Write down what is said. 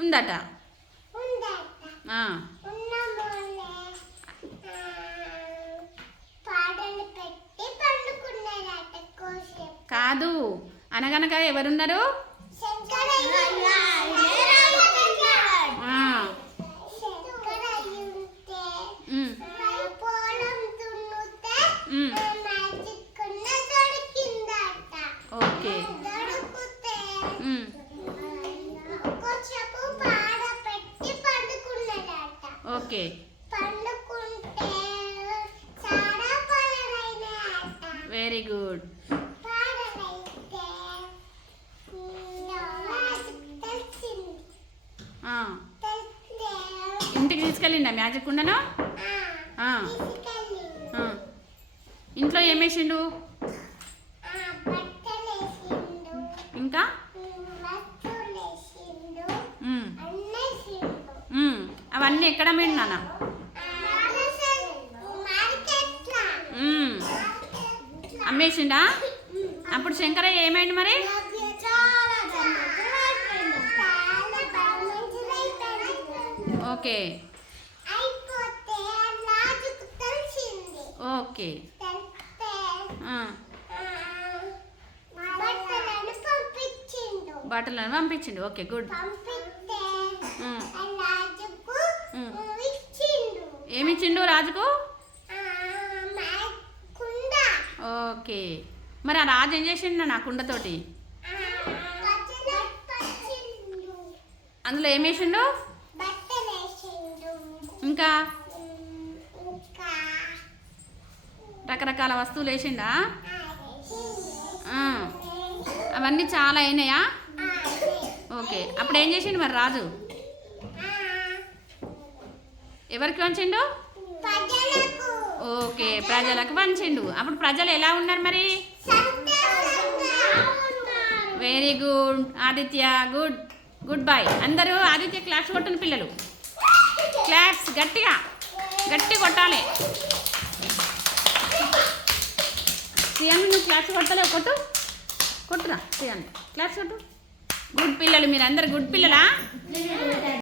ఉందట. ఆ. కాదు, అనగనగా ఎవరున్నారు? ఓకే. Okay, very good. ఇంటికి తీసుకెళ్ళిండా మ్యాజిక్ కుండను? ఇంట్లో ఏమేసిండు? ఇంకా అవన్నీ ఎక్కడ అమ్మిండు నాన్న? అమ్మేసిండా? అప్పుడు శంకరయ్య ఏమైంది మరి? ఓకే. ఓకే. బట్టలను పంపించిండు. Okay, good. ఏమిచ్చిండు రాజుకు? ఓకే. మరి ఆ రాజు ఏం చేసిండు నా కుండతోటి? అందులో ఏమేసిండు? ఇంకా రకరకాల వస్తువులు వేసిండా? అవన్నీ చాలా అయినాయా? ఓకే. అప్పుడు ఏం చేసిండు మరి రాజు? ఎవరికి వంచిండు? ఓకే, ప్రజలకు వంచిండు. అప్పుడు ప్రజలు ఎలా ఉన్నారు మరి? Very good Aditya, good. Good bye. అందరూ ఆదిత్య క్లాప్స్ కొట్టండి పిల్లలు. క్లాప్స్ గట్టిగా, గట్టి కొట్టాలి. సియాన్ నువ్వు క్లాప్స్ కొట్టలేవు, కొట్టు. కొట్టురా సియాన్, క్లాప్స్ కొట్టు. గుడ్ పిల్లలు, మీరు అందరు గుడ్ పిల్లలా?